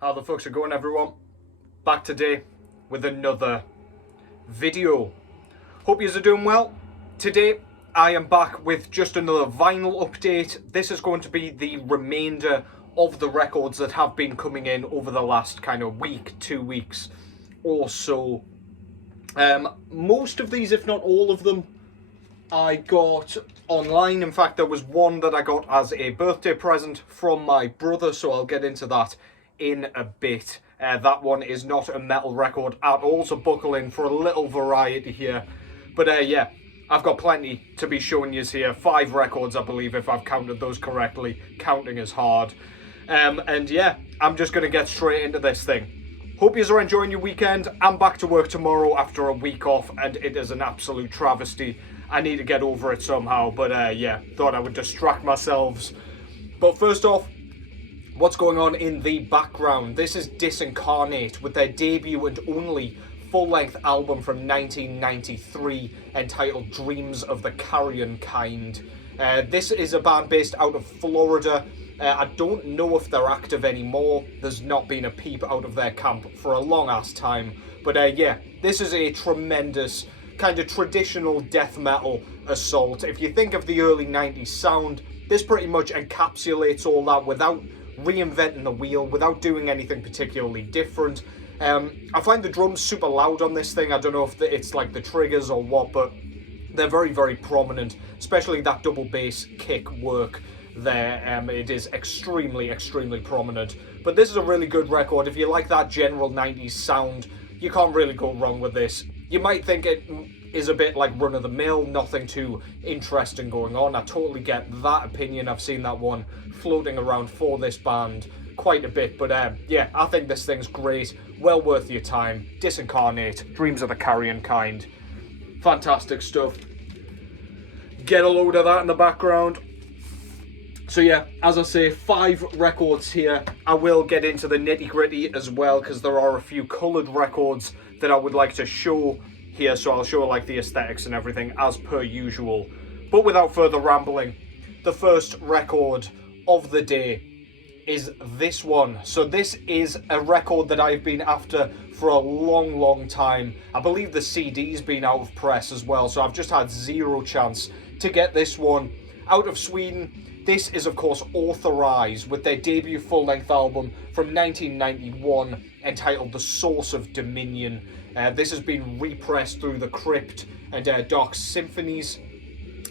How the fucks are going, everyone? Back today with another video. Hope yous are doing well. Today I am back with just another vinyl update. This is going to be the remainder of the records that have been coming in over the last kind of week, 2 weeks or so. Most of these, if not all of them, I got online. In fact, there was one that I got as a birthday present from my brother, so I'll get into that in a bit. That one is not a metal record at all, so buckle in for a little variety here. But yeah, I've got plenty to be showing you here. 5 records, I believe, if I've counted those correctly. Counting is hard. And yeah, I'm just going to get straight into this thing. Hope you are enjoying your weekend. I'm back to work tomorrow after a week off, and it is an absolute travesty. I need to get over it somehow, but yeah, thought I would distract myself. But first off, what's going on in the background? This is Disincarnate with their debut and only full-length album from 1993 entitled Dreams of the Carrion Kind. This is a band based out of Florida. I don't know if they're active anymore. There's not been a peep out of their camp for a long-ass time. But yeah, this is a tremendous kind of traditional death metal assault. If you think of the early 90s sound, this pretty much encapsulates all that without reinventing the wheel, without doing anything particularly different. I find the drums super loud on this thing. I don't know if it's like the triggers or what, but they're very, very prominent, especially that double bass kick work there. It is extremely, extremely prominent. But this is a really good record. If you like that general 90s sound, you can't really go wrong with this. You might think it is a bit like run-of-the-mill, nothing too interesting going on. I totally get that opinion. I've seen that one floating around for this band quite a bit. But yeah, I think this thing's great. Well worth your time. Disincarnate, Dreams of the Carrion Kind. Fantastic stuff. Get a load of that in the background. So yeah, as I say, 5 records here. I will get into the nitty-gritty as well, because there are a few coloured records that I would like to show here, so I'll show like the aesthetics and everything as per usual. But without further rambling, the first record of the day is this one. So this is a record that I've been after for a long, long time. I believe the CD's been out of press as well, so I've just had zero chance to get this one out of Sweden. This is, of course, Authorized with their debut full-length album from 1991 entitled The Source of Dominion. This has been repressed through The Crypt and Dark Symphonies.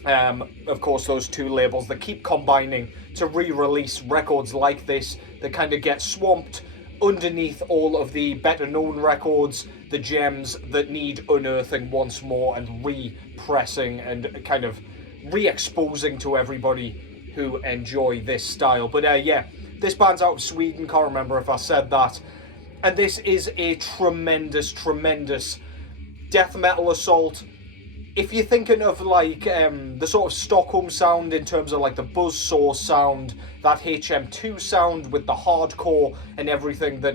Of course, those two labels that keep combining to re-release records like this that kind of get swamped underneath all of the better-known records, the gems that need unearthing once more and repressing and kind of re-exposing to everybody who enjoy this style. But yeah, this band's out of Sweden, can't remember if I said that. And this is a tremendous, tremendous death metal assault. If you're thinking of like the sort of Stockholm sound in terms of like the buzzsaw sound, that HM2 sound with the hardcore and everything that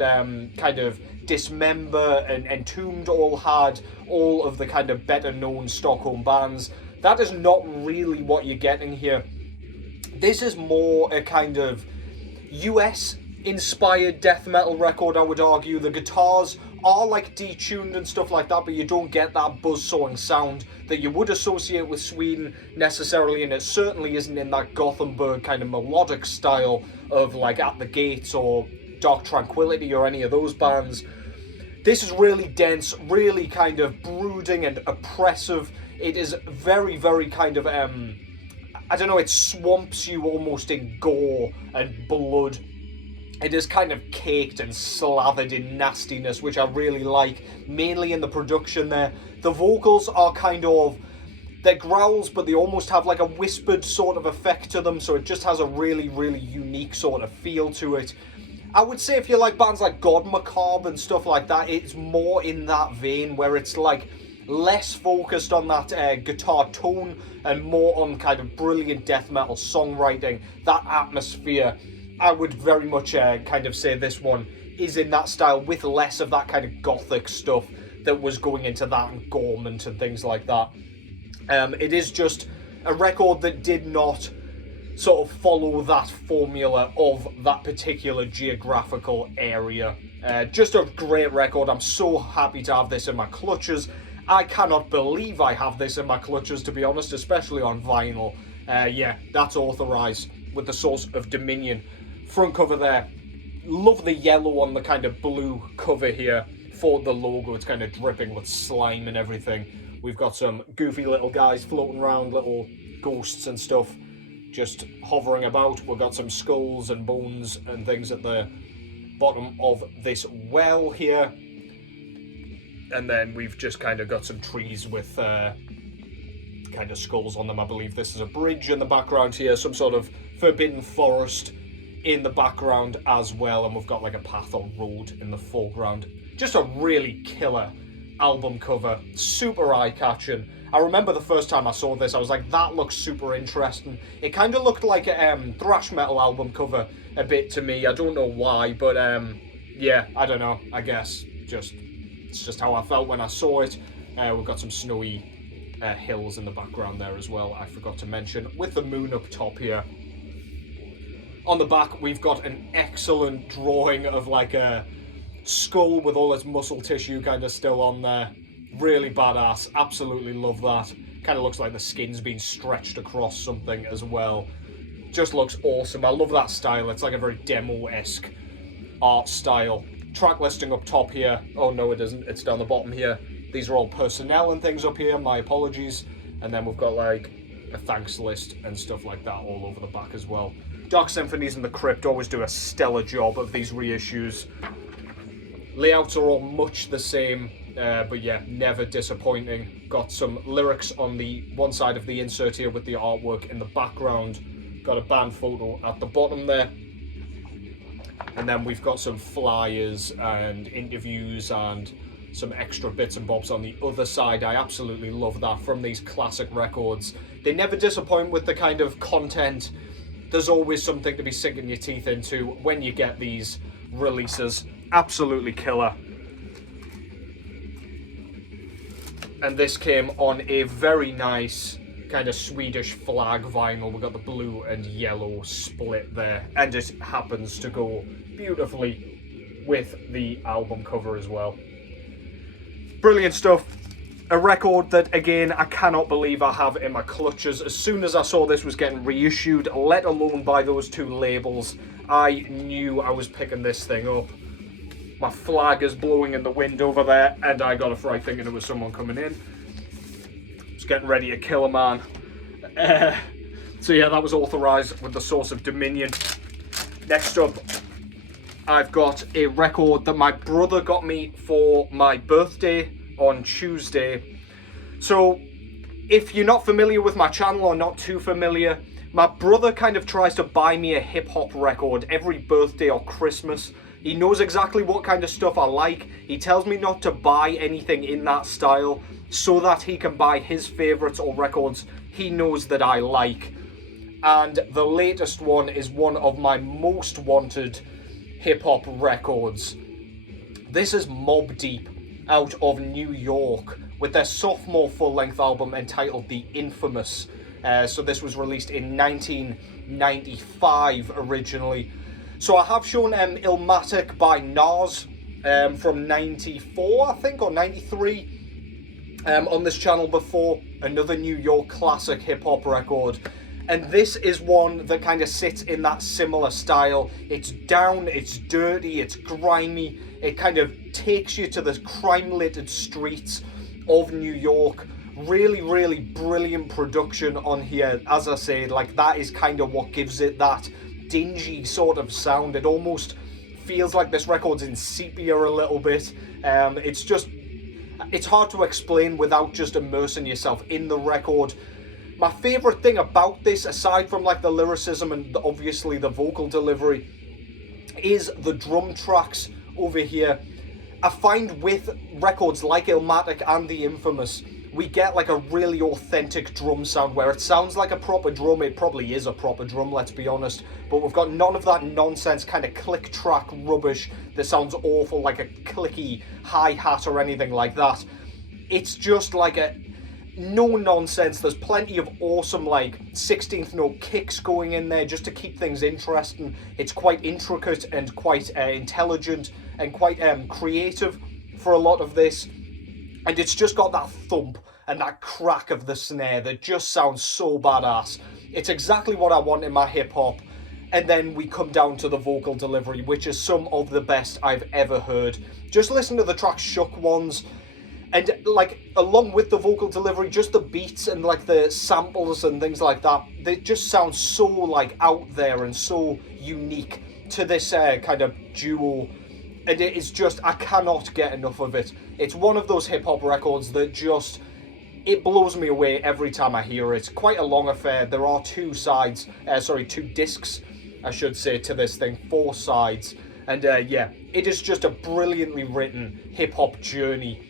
kind of Dismember and Entombed all had, all of the kind of better known Stockholm bands, that is not really what you're getting here. This is more a kind of US inspired death metal record, I would argue. The guitars are like detuned and stuff like that, but you don't get that buzzsawing sound that you would associate with Sweden necessarily, and it certainly isn't in that Gothenburg kind of melodic style of like At the Gates or Dark Tranquillity or any of those bands. This is really dense, really kind of brooding and oppressive. It is very, very kind of I don't know, it swamps you almost in gore and blood. It is kind of caked and slathered in nastiness, which I really like, mainly in the production there. The vocals are kind of, they're growls, but they almost have like a whispered sort of effect to them, so it just has a really, really unique sort of feel to it. I would say if you like bands like God Macabre and stuff like that, it's more in that vein where it's like less focused on that guitar tone and more on kind of brilliant death metal songwriting, that atmosphere. I would very much kind of say this one is in that style with less of that kind of gothic stuff that was going into that and Gormant and things like that. It is just a record that did not sort of follow that formula of that particular geographical area. Just a great record. I'm so happy to have this in my clutches. I cannot believe I have this in my clutches, to be honest, especially on vinyl. Yeah, that's authorised with the Source of Dominion front cover there. Love the yellow on the kind of blue cover here for the logo. It's kind of dripping with slime and everything. We've got some goofy little guys floating around, little ghosts and stuff just hovering about. We've got some skulls and bones and things at the bottom of this well here. And then we've just kind of got some trees with kind of skulls on them. I believe this is a bridge in the background here, some sort of forbidden forest in the background as well, and we've got like a path or road in the foreground. Just a really killer album cover, super eye-catching. I remember the first time I saw this, I was like, that looks super interesting. It kind of looked like a thrash metal album cover a bit to me. I don't know why, but yeah, I don't know. I guess it's just how I felt when I saw it. We've got some snowy hills in the background there as well, I forgot to mention, with the moon up top here. On the back, we've got an excellent drawing of like a skull with all its muscle tissue kind of still on there. Really badass. Absolutely love that. Kind of looks like the skin's been stretched across something as well. Just looks awesome. I love that style. It's like a very demo-esque art style. Track listing up top here. Oh no, it isn't. It's down the bottom here. These are all personnel and things up here. My apologies. And then we've got like a thanks list and stuff like that all over the back as well. Dark Symphonies and the Crypt always do a stellar job of these reissues. Layouts are all much the same, but yeah, never disappointing. Got some lyrics on the one side of the insert here with the artwork in the background. Got a band photo at the bottom there. And then we've got some flyers and interviews and some extra bits and bobs on the other side. I absolutely love that from these classic records. They never disappoint with the kind of content. There's always something to be sinking your teeth into when you get these releases. Absolutely killer. And this came on a very nice kind of Swedish flag vinyl. We've got the blue and yellow split there, and it happens to go beautifully with the album cover as well. Brilliant stuff. A record that, again, I cannot believe I have in my clutches. As soon as I saw this was getting reissued, let alone by those two labels, I knew I was picking this thing up. My flag is blowing in the wind over there, and I got a fright thinking it was someone coming in. Just getting ready to kill a man. So yeah, that was authorised with the Source of Dominion. Next up, I've got a record that my brother got me for my birthday on Tuesday. So if you're not familiar with my channel or not too familiar, my brother kind of tries to buy me a hip-hop record every birthday or Christmas. He knows exactly what kind of stuff I like. He tells me not to buy anything in that style so that he can buy his favourites or records he knows that I like. And the latest one is one of my most wanted hip-hop records. This is Mobb Deep out of New York with their sophomore full-length album entitled The Infamous. So this was released in 1995 originally. So I have shown Illmatic by Nas from 94, I think, or 93 on this channel before. Another New York classic hip-hop record. And this is one that kind of sits in that similar style. It's down, it's dirty, it's grimy. It kind of takes you to the crime-littered streets of New York. Really, really brilliant production on here. As I say, like, that is kind of what gives it that dingy sort of sound. It almost feels like this record's in sepia a little bit. It's hard to explain without just immersing yourself in the record. My favourite thing about this, aside from like the lyricism and obviously the vocal delivery, is the drum tracks over here. I find with records like Illmatic and The Infamous, we get like a really authentic drum sound where it sounds like a proper drum. It probably is a proper drum, let's be honest, but we've got none of that nonsense kind of click track rubbish that sounds awful, like a clicky hi-hat or anything like that. It's just like a no nonsense. There's plenty of awesome like 16th note kicks going in there just to keep things interesting. It's quite intricate and quite intelligent and quite creative for a lot of this, and it's just got that thump and that crack of the snare that just sounds so badass. It's exactly what I want in my hip hop. And then we come down to the vocal delivery, which is some of the best I've ever heard. Just listen to the track Shook Ones, and like along with the vocal delivery, just the beats and like the samples and things like that, they just sound so like out there and so unique to this kind of duo. And it is just, I cannot get enough of it. It's one of those hip hop records that just, it blows me away every time I hear it. Quite a long affair. There are two discs, I should say, to this thing, 4 sides. And yeah, it is just a brilliantly written hip-hop journey.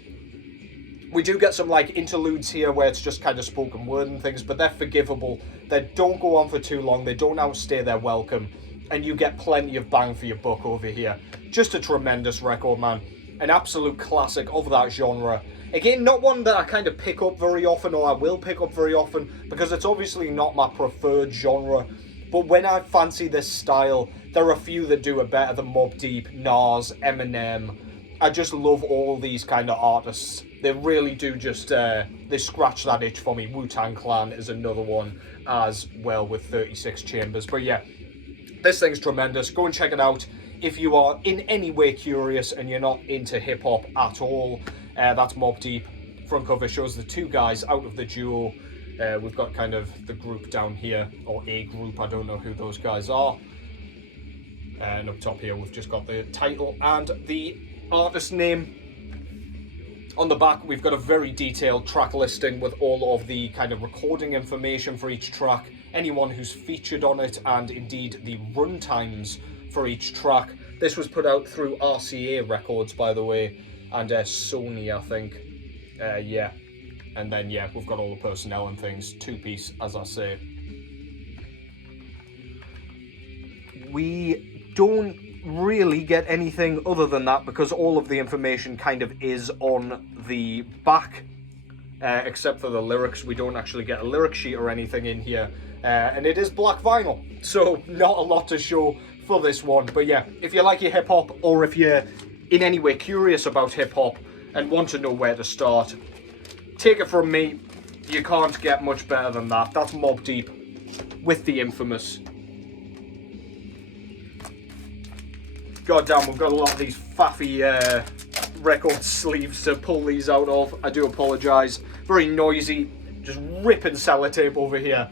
We do get some like interludes here where it's just kind of spoken word and things, but they're forgivable. They don't go on for too long. They don't outstay their welcome. And you get plenty of bang for your buck over here. Just a tremendous record, man. An absolute classic of that genre. Again, not one that I kind of pick up very often, or I will pick up very often, because it's obviously not my preferred genre. But when I fancy this style, there are a few that do it better than Mobb Deep, Nas, Eminem. I just love all these kind of artists. They really do just, they scratch that itch for me. Wu-Tang Clan is another one as well with 36 Chambers. But yeah, this thing's tremendous. Go and check it out if you are in any way curious and you're not into hip-hop at all. That's Mobb Deep. Front cover shows the two guys out of the duo. We've got kind of the group down here, or a group, I don't know who those guys are. And up top here we've just got the title and the artist name. On the back we've got a very detailed track listing with all of the kind of recording information for each track, anyone who's featured on it, and indeed the run times for each track. This was put out through RCA Records, by the way, and Sony, I think. Yeah. And then, yeah, we've got all the personnel and things. 2-piece, as I say. We don't really get anything other than that, because all of the information kind of is on the back. Except for the lyrics. We don't actually get a lyric sheet or anything in here. And it is black vinyl. So, not a lot to show for this one. But yeah, if you like your hip-hop, or if you're in any way curious about hip-hop and want to know where to start, take it from me, you can't get much better than that. That's Mobb Deep with the infamous. God damn, we've got a lot of these faffy record sleeves to pull these out of. I do apologise. Very noisy, just ripping sellotape over here.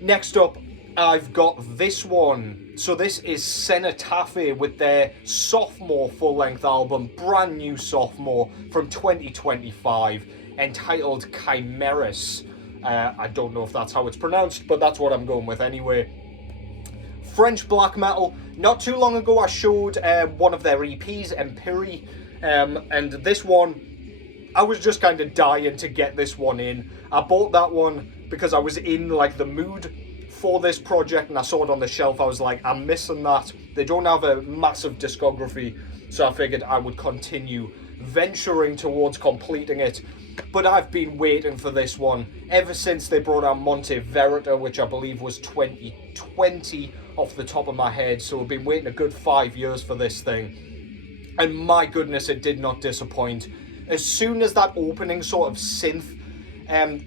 Next up, I've got this one. So this is Cenotaphe with their sophomore full-length album, brand new sophomore from 2025, entitled Chimeris. I don't know if that's how it's pronounced, but that's what I'm going with anyway. French black metal. Not too long ago I showed one of their EPs, Empire, and this one, I was just kind of dying to get this one in. I bought that one because I was in like the mood for this project, and I saw it on the shelf. I was like, I'm missing that. They don't have a massive discography, so I figured I would continue venturing towards completing it. But I've been waiting for this one ever since they brought out Monte Verita, which I believe was 2020 off the top of my head. So I've been waiting a good 5 years for this thing. And my goodness, it did not disappoint. As soon as that opening sort of synth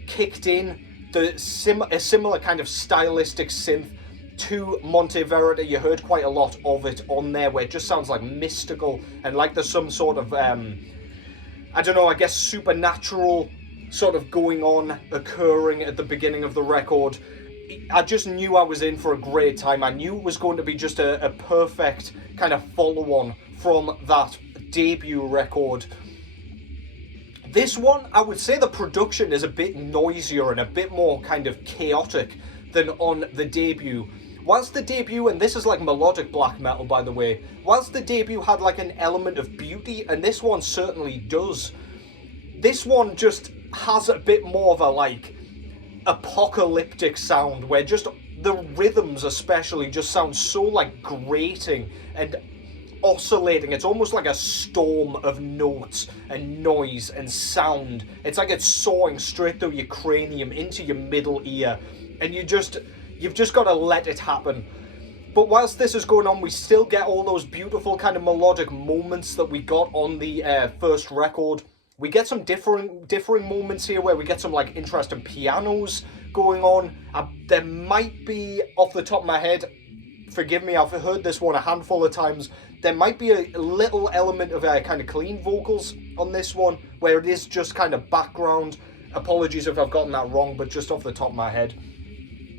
kicked in, a similar kind of stylistic synth to Monte Verita, you heard quite a lot of it on there, where it just sounds like mystical and like there's some sort of I don't know, I guess supernatural sort of going on, occurring at the beginning of the record. I just knew I was in for a great time. I knew it was going to be just a perfect kind of follow-on from that debut record. This one, I would say the production is a bit noisier and a bit more kind of chaotic than on the debut. Whilst the debut, and this is like melodic black metal by the way, whilst the debut had like an element of beauty, and this one certainly does, this one just has a bit more of a like apocalyptic sound, where just the rhythms especially just sound so like grating, and oscillating. It's almost like a storm of notes and noise and sound. It's like it's sawing straight through your cranium into your middle ear, and you've just got to let it happen. But whilst this is going on, we still get all those beautiful kind of melodic moments that we got on the first record. We get some differing moments here where we get some like interesting pianos going on. There might be, off the top of my head, forgive me, I've heard this one a handful of times, there might be a little element of kind of clean vocals on this one, where it is just kind of background. Apologies if I've gotten that wrong, but just off the top of my head.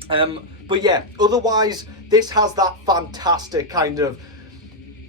But yeah, otherwise, this has that fantastic kind of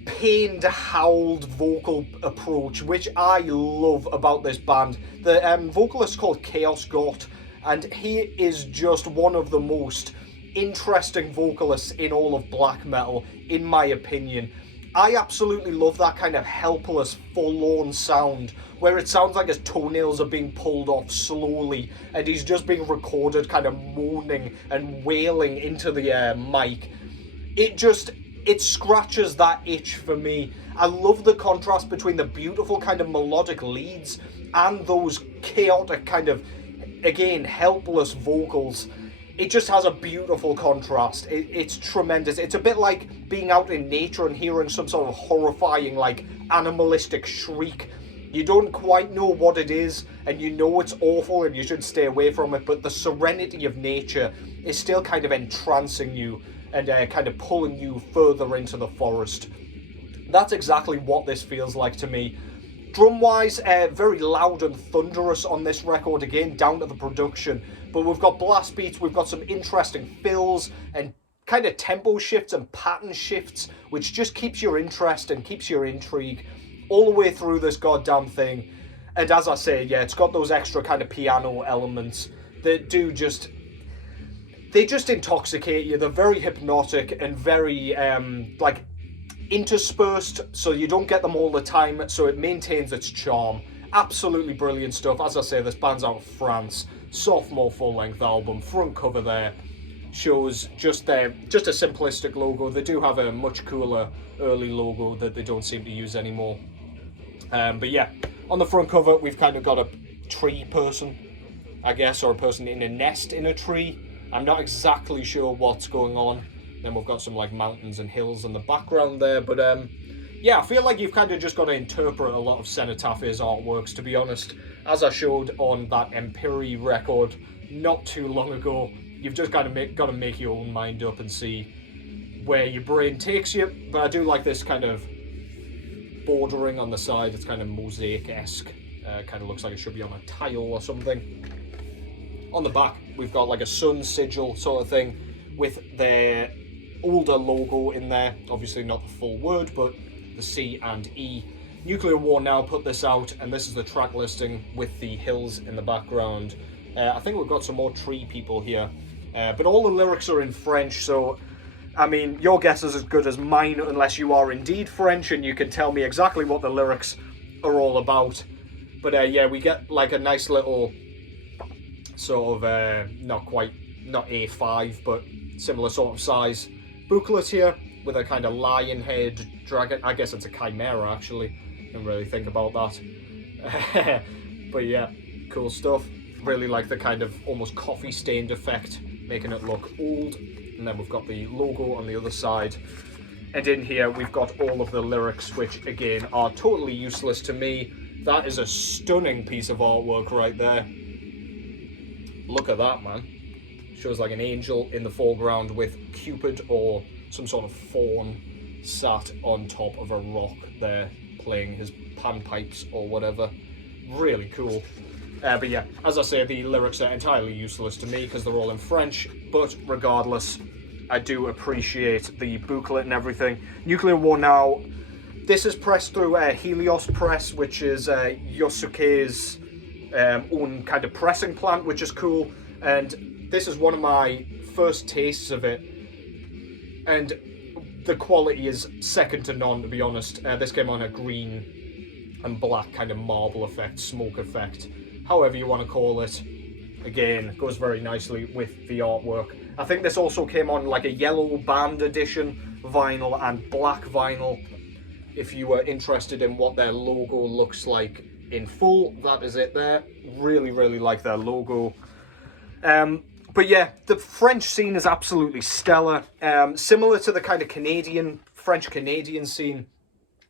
pained, howled vocal approach, which I love about this band. The vocalist is called Chaos Gott, and he is just one of the most interesting vocalists in all of black metal, in my opinion. I absolutely love that kind of helpless, forlorn sound, where it sounds like his toenails are being pulled off slowly, and he's just being recorded kind of moaning and wailing into the mic. It scratches that itch for me. I love the contrast between the beautiful kind of melodic leads and those chaotic kind of, again, helpless vocals. It just has a beautiful contrast. It's tremendous. It's a bit like being out in nature and hearing some sort of horrifying, like, animalistic shriek. You don't quite know what it is, and you know it's awful and you should stay away from it, but the serenity of nature is still kind of entrancing you and kind of pulling you further into the forest. That's exactly what this feels like to me. Drum-wise, very loud and thunderous on this record, again, down to the production. But we've got blast beats, we've got some interesting fills, and kind of tempo shifts and pattern shifts, which just keeps your interest and keeps your intrigue all the way through this goddamn thing. And as I say, yeah, it's got those extra kind of piano elements that do just... they just intoxicate you. They're very hypnotic and very, like, interspersed, so you don't get them all the time, so it maintains its charm. Absolutely brilliant stuff. As I say, this band's out of France. Sophomore full-length album. Front cover there shows just a simplistic logo. They do have a much cooler early logo that they don't seem to use anymore. But yeah, on the front cover, we've kind of got a tree person, I guess, or a person in a nest in a tree. I'm not exactly sure what's going on. Then we've got some like mountains and hills in the background there, but yeah, I feel like you've kind of just got to interpret a lot of Cenotaphe's artworks, to be honest. As I showed on that Empiri record not too long ago, you've just got to make your own mind up and see where your brain takes you. But I do like this kind of bordering on the side. It's kind of mosaic-esque. Kind of looks like it should be on a tile or something. On the back, we've got like a sun sigil sort of thing with their older logo in there. Obviously not the full word, but the C and E. Nuclear War Now put this out, and this is the track listing with the hills in the background. I think we've got some more tree people here, but all the lyrics are in French, so I mean, your guess is as good as mine, unless you are indeed French and you can tell me exactly what the lyrics are all about. But yeah, we get like a nice little sort of, not A5, but similar sort of size booklet here with a kind of lion head dragon. I guess it's a chimera, actually. Didn't really think about that. But yeah, cool stuff. Really like the kind of almost coffee stained effect, making it look old. And then we've got the logo on the other side. And in here we've got all of the lyrics, which again are totally useless to me. That is a stunning piece of artwork right there. Look at that, man. Shows like an angel in the foreground with Cupid or some sort of fawn sat on top of a rock there, playing his panpipes or whatever. Really cool. But yeah, as I say, the lyrics are entirely useless to me because they're all in French, but regardless, I do appreciate the booklet and everything. Nuclear War Now, this is pressed through Helios Press, which is Yosuke's own kind of pressing plant, which is cool, and this is one of my first tastes of it, and the quality is second to none, to be honest. This came on a green and black kind of marble effect, smoke effect, however you want to call it. Again, goes very nicely with the artwork. I think this also came on like a yellow band edition vinyl and black vinyl. if you are interested in what their logo looks like in full, that is it there. Really, really like their logo. But yeah, the French scene is absolutely stellar. Similar to the kind of French-Canadian scene.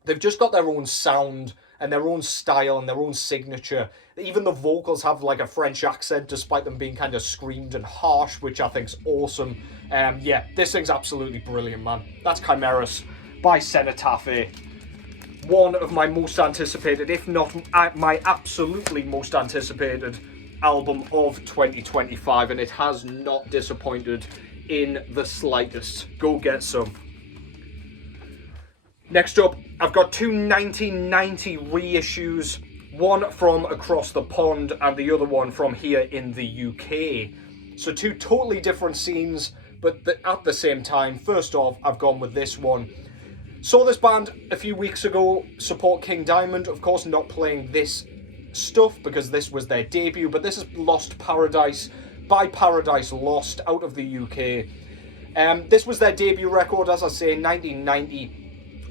They've just got their own sound and their own style and their own signature. Even the vocals have like a French accent, despite them being kind of screamed and harsh, which I think's awesome. Yeah, this thing's absolutely brilliant, man. That's Chimeras by Cenotaphe. One of my most anticipated, if not my absolutely most anticipated album of 2025, and it has not disappointed in the slightest. Go get some. Next up, I've got two 1990 reissues, one from across the pond and the other one from here in the UK. So two totally different scenes, but at the same time. First off, I've gone with this one. Saw this band a few weeks ago, support King Diamond, of course not playing this stuff because this was their debut, but this is Lost Paradise by Paradise Lost out of the UK. This was their debut record, as I say, in 1990.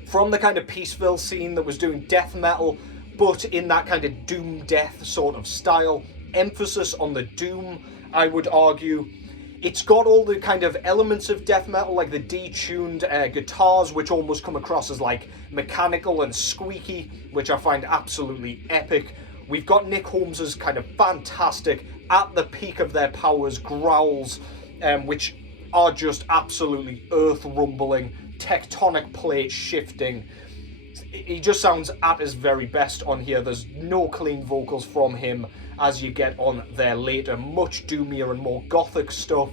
From the kind of Peaceville scene that was doing death metal, but in that kind of doom death sort of style. Emphasis on the doom, I would argue. It's got all the kind of elements of death metal, like the detuned guitars, which almost come across as like mechanical and squeaky, which I find absolutely epic. We've got Nick Holmes's kind of fantastic, at the peak of their powers, growls, which are just absolutely earth-rumbling, tectonic plate shifting. He just sounds at his very best on here. There's no clean vocals from him as you get on their later, much doomier and more gothic stuff.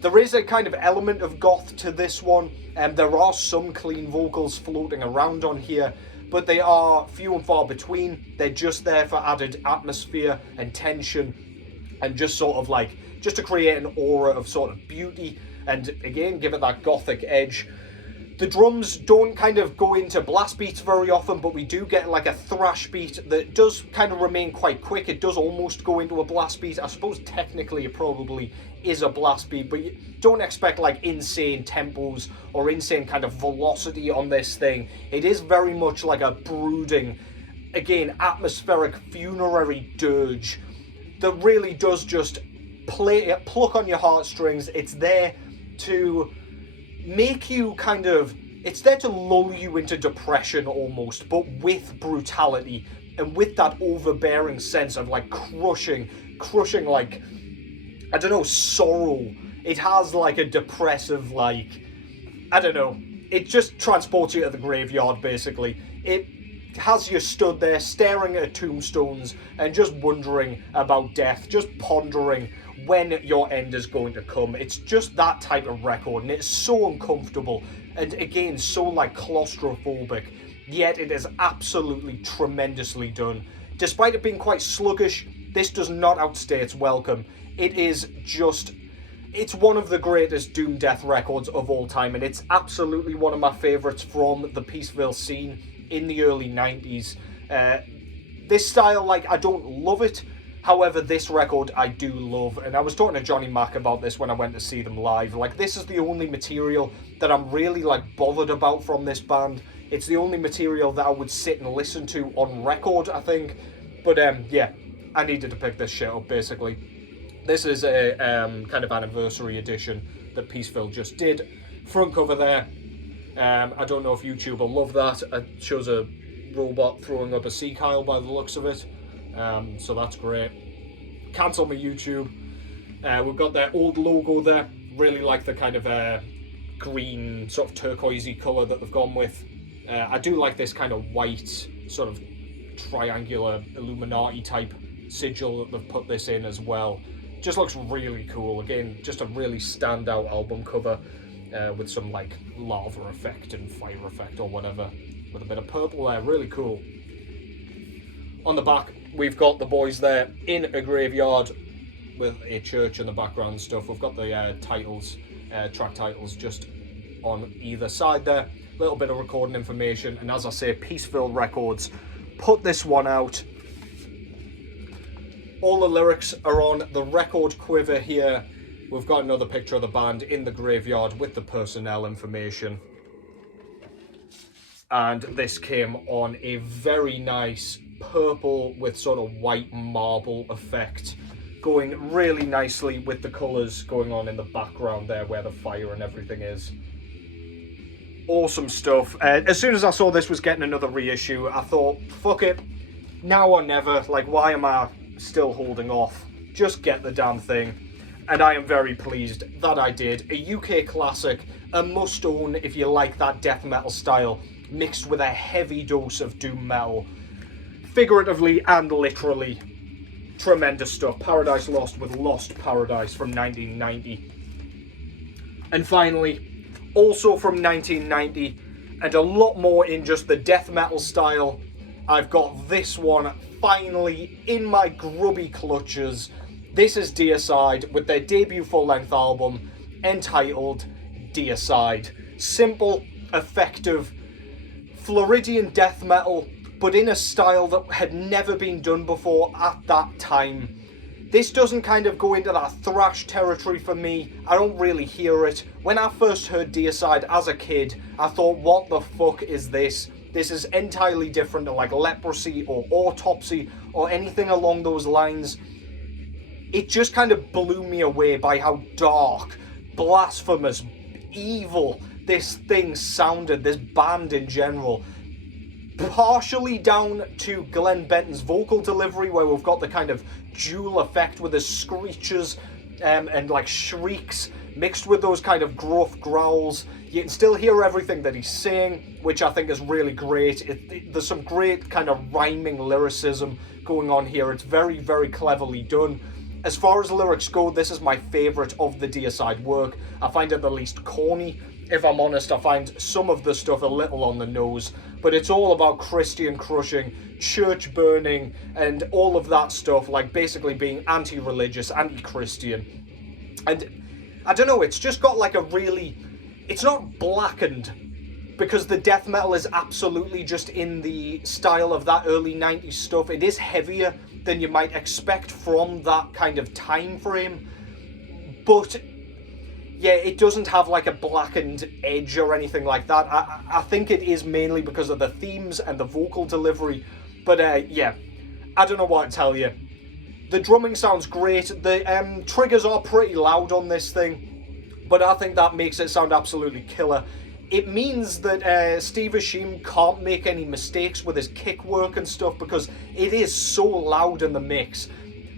There is a kind of element of goth to this one, and there are some clean vocals floating around on here, but they are few and far between. They're just there for added atmosphere and tension, and just sort of like, just to create an aura of sort of beauty, and again, give it that gothic edge. The drums don't kind of go into blast beats very often, but we do get like a thrash beat that does kind of remain quite quick. It does almost go into a blast beat. I suppose technically it probably is a blast beat, but you don't expect like insane tempos or insane kind of velocity on this thing. It is very much like a brooding, again, atmospheric funerary dirge that really does just pluck on your heartstrings. It's there to make you kind of, it's there to lull you into depression almost, but with brutality and with that overbearing sense of like crushing like, I don't know, sorrow. It has like a depressive, like, I don't know, it just transports you to the graveyard basically. It has you stood there staring at tombstones and just wondering about death, just pondering when your end is going to come. It's just that type of record, and it's so uncomfortable and again so like claustrophobic, yet it is absolutely tremendously done. Despite it being quite sluggish, this does not outstay its welcome. It is just, it's one of the greatest doom death records of all time, and it's absolutely one of my favourites from the Peaceville scene in the early 90s. This style, like, I don't love it. However, this record I do love, and I was talking to Johnny Mac about this when I went to see them live. Like, this is the only material that I'm really, like, bothered about from this band. It's the only material that I would sit and listen to on record, I think. But, yeah, I needed to pick this shit up, basically. This is a kind of anniversary edition that Peaceville just did. Front cover there. I don't know if YouTube will love that. It shows a robot throwing up a sea kyle by the looks of it. So that's great. Cancel my YouTube. We've got their old logo there. Really like the kind of green, sort of turquoisey colour that they've gone with. I do like this kind of white, sort of triangular Illuminati type sigil that they've put this in as well. Just looks really cool. Again, just a really standout album cover with some like lava effect and fire effect or whatever, with a bit of purple there. Really cool. On the back, we've got the boys there in a graveyard with a church in the background and stuff. We've got the titles, track titles just on either side there. A little bit of recording information, and as I say, Peaceville Records put this one out. All the lyrics are on the record quiver here. We've got another picture of the band in the graveyard with the personnel information. and this came on a very nice purple with sort of white marble effect, going really nicely with the colours going on in the background there where the fire and everything is. Awesome stuff. As soon as I saw this was getting another reissue, I thought, fuck it, now or never. Like, why am I still holding off? Just get the damn thing. And I am very pleased that I did. A UK classic, a must own if you like that death metal style, mixed with a heavy dose of doom metal. Figuratively and literally. Tremendous stuff. Paradise Lost with Lost Paradise from 1990. And finally, also from 1990, and a lot more in just the death metal style, I've got this one finally in my grubby clutches. This is Dearside with their debut full-length album entitled Dearside. Simple, effective, Floridian death metal, but in a style that had never been done before at that time. This doesn't kind of go into that thrash territory for me. I don't really hear it. When I first heard Dearside as a kid, I thought, what the fuck is this? This is entirely different to like Leprosy or Autopsy or anything along those lines. It just kind of blew me away by how dark, blasphemous, evil this thing sounded, this band in general. Partially down to Glenn Benton's vocal delivery, where we've got the kind of dual effect with the screeches and like shrieks mixed with those kind of gruff growls. You can still hear everything that he's saying, which I think is really great. There's some great kind of rhyming lyricism going on here. It's very, very cleverly done. As far as lyrics go, this is my favourite of the Dearside work. I find it the least corny. If I'm honest, I find some of the stuff a little on the nose, but it's all about Christian crushing, church burning, and all of that stuff, like basically being anti-religious, anti-Christian. And I don't know, it's just got like a really, it's not blackened, because the death metal is absolutely just in the style of that early 90s stuff. It is heavier than you might expect from that kind of time frame, but yeah, it doesn't have like a blackened edge or anything like that. I think it is mainly because of the themes and the vocal delivery. But yeah, I don't know what to tell you. The drumming sounds great. The triggers are pretty loud on this thing, but I think that makes it sound absolutely killer. It means that Steve Ashim can't make any mistakes with his kick work and stuff because it is so loud in the mix.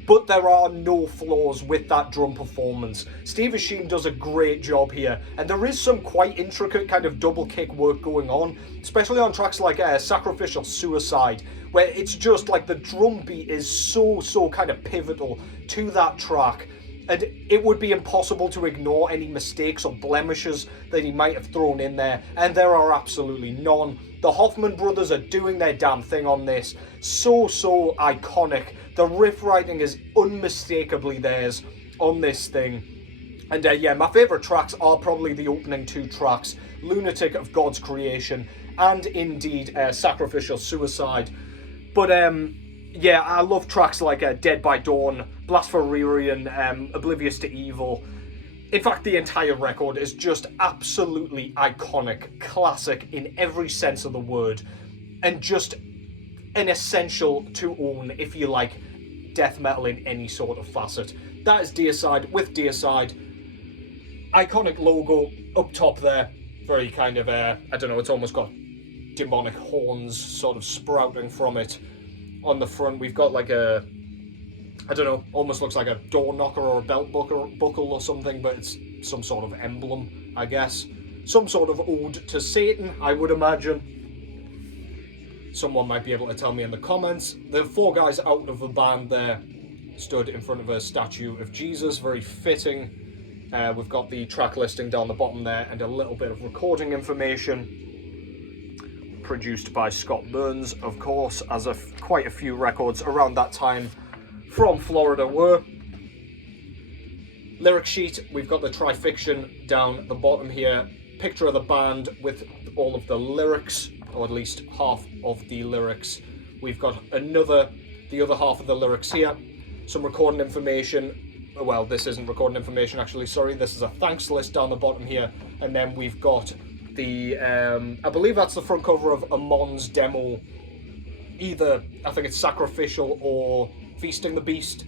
But there are no flaws with that drum performance. Steve Ashim does a great job here, and there is some quite intricate kind of double kick work going on, especially on tracks like Sacrificial Suicide, where it's just like the drum beat is so kind of pivotal to that track, and it would be impossible to ignore any mistakes or blemishes that he might have thrown in there, and there are absolutely none. The Hoffman brothers are doing their damn thing on this. So iconic. The riff writing is unmistakably theirs on this thing. And yeah, my favourite tracks are probably the opening two tracks, Lunatic of God's Creation and indeed Sacrificial Suicide. But yeah, I love tracks like Dead by Dawn, Blasphemerian, Oblivious to Evil. In fact, the entire record is just absolutely iconic, classic in every sense of the word, and just an essential to own if you like death metal in any sort of facet. That is Dearside with Dearside. Iconic logo up top there, very kind of, I don't know, it's almost got demonic horns sort of sprouting from it. On the front, we've got like a, I don't know, almost looks like a door knocker or a belt buckle or something, but it's some sort of emblem, I guess. Some sort of ode to Satan, I would imagine. Someone might be able to tell me in the comments. The four guys out of the band there stood in front of a statue of Jesus, very fitting. We've got the track listing down the bottom there and a little bit of recording information. Produced by Scott Burns, of course, as quite a few records around that time from Florida were. Lyric sheet, we've got the trifiction down the bottom here. Picture of the band with all of the lyrics, or at least half of the lyrics. We've got the other half of the lyrics here. Some recording information. Well, this isn't recording information actually, sorry. This is a thanks list down the bottom here. And then we've got the I believe that's the front cover of Amon's demo. Either I think it's Sacrificial or Feasting the Beast,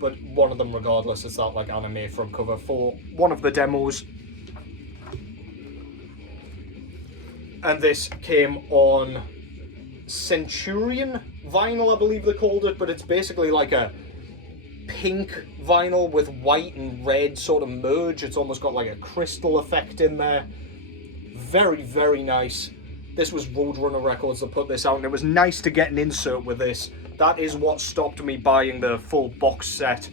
but one of them regardless is that like anime front cover for one of the demos. And this came on Centurion vinyl, I believe they called it, but it's basically like a pink vinyl with white and red sort of merge. It's almost got like a crystal effect in there. Very, very nice. This was Roadrunner Records that put this out, and it was nice to get an insert with this. That is what stopped me buying the full box set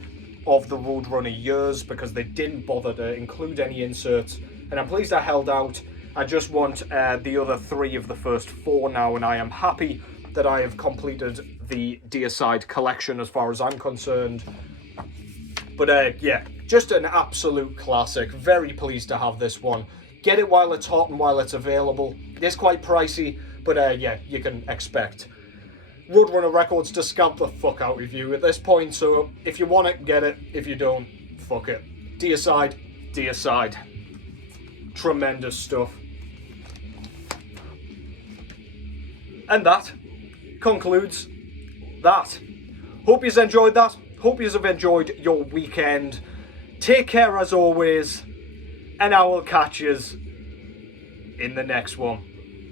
of the Roadrunner years, because they didn't bother to include any inserts, and I'm pleased I held out. I just want the other 3 of the first 4 now, and I am happy that I have completed the Dearside collection as far as I'm concerned. But yeah, just an absolute classic. Very pleased to have this one. Get it while it's hot and while it's available. It is quite pricey, but yeah, you can expect Roadrunner Records to scalp the fuck out of you at this point, so if you want it, get it. If you don't, fuck it. Dearside, Dearside. Tremendous stuff. And that concludes that. Hope you've enjoyed that. Hope you've enjoyed your weekend. Take care as always, and I will catch yous in the next one.